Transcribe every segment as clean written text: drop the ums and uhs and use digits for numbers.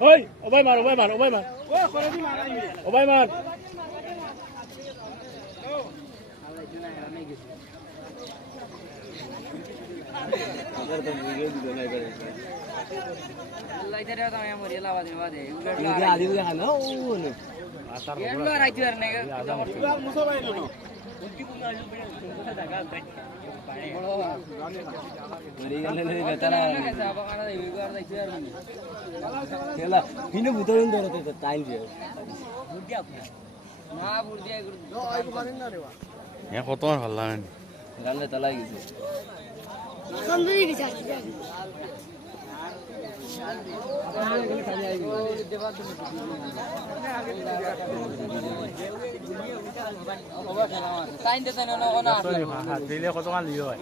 ওই ওবাই মার ওবাই মার ওবাই মার ওবাই মার কত ভাল লাগে গালে তালাই গেছে দিলে কত কাল লিও হয়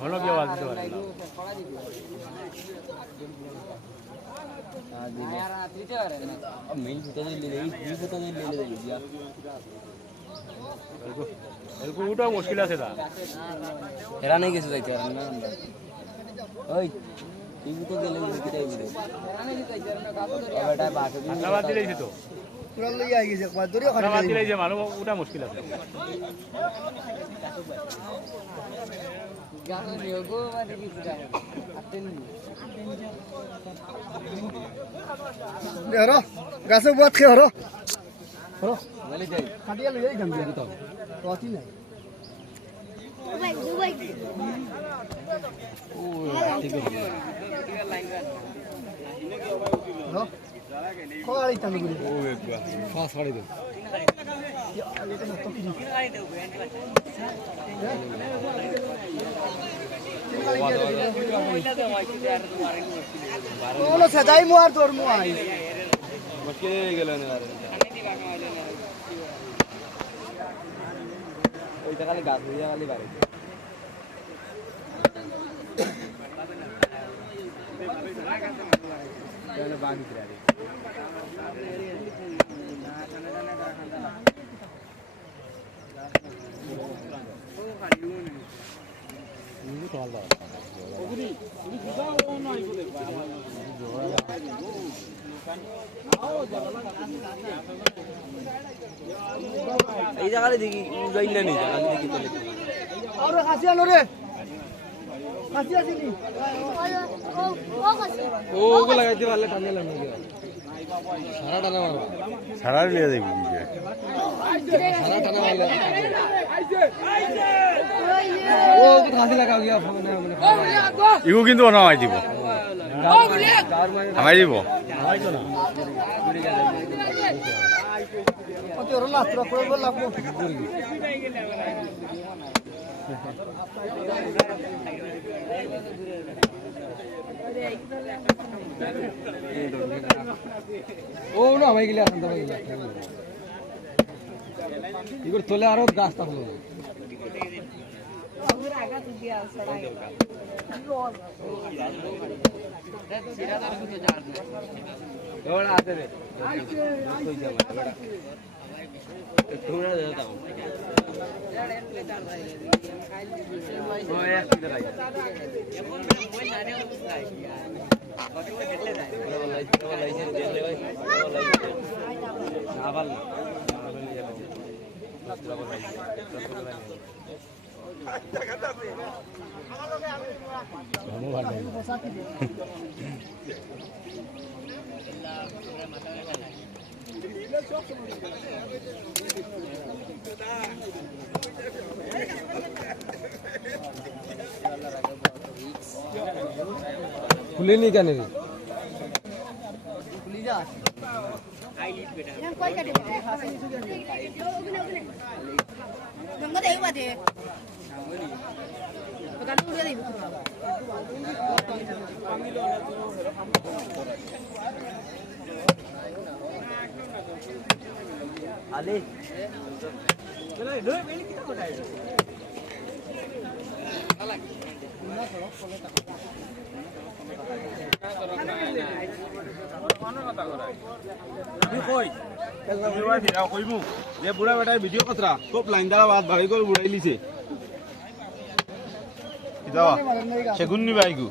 হলো কি আওয়াজ দিতে পারে উঠা মুশকিল আছে এরা নেই গেছে যাইতে ওই টিভি তো গেলে তো উঠা মুশকিল আছে গাছের বাদ খেয়ে হরো খাটিয়া লইয়াই গান দিয়ে দিতাম রতি নাই দুবাই ও ঠিক আছে হ্যাঁ কোয়ালি তানি গুলি ও একবা ফাস ফাড়ি দে बोलो सजाई मुआर तोड़ मुआई मुश्किल हो गेल ना यार ওইটা খালি গাছ হইয়া খালি বাইরে তাহলে বাকি করে ini soal dah. এই জায়গায় দেখি যাইনা নেই জায়গা দেখি তো লেখা আর কাছে আলো রে কাছে আসিনি ও ওগো লাগাইতে পারলে টানে লাগবে সারা টানা মারবা সারা লিয়ে দেখবি সারা টানা মারলে ও কাছে লাগা গিয়া মানে ইগো কিন্তু নামাই দিব নামাই দিব নামাইতো না কত ওর লাত্র করে লাগবো ও না ভাই গিলা শান্ত ভাই গিলা ইগোর তোলে আরো গাছ থাকলো আমরা আগা তুই আর সরাই সিরাদার কিছু জান না ওড়া আছে রে কই যাবে ওড়া थोड़ा देता हूं ओ एक किधर आई এখন মই নারে উঠাই কত গেলে যায় লাইসেন্স দে ले भाई আবার खुले नहीं क्या नहीं खुली जा आई लीड बेटा हम कोई कर दे गंगा दे बात है पता नहीं उड़े दे आले चलो दो बेली कितना कोटाय अलग ना थोड़ा फॉलो तक বুড়া বেটাই ভিডিও কতরা খুব লাইন দ্বারা বাদ ভাড়ি করে বুড়াই লিছে সেগুন নিবাইগু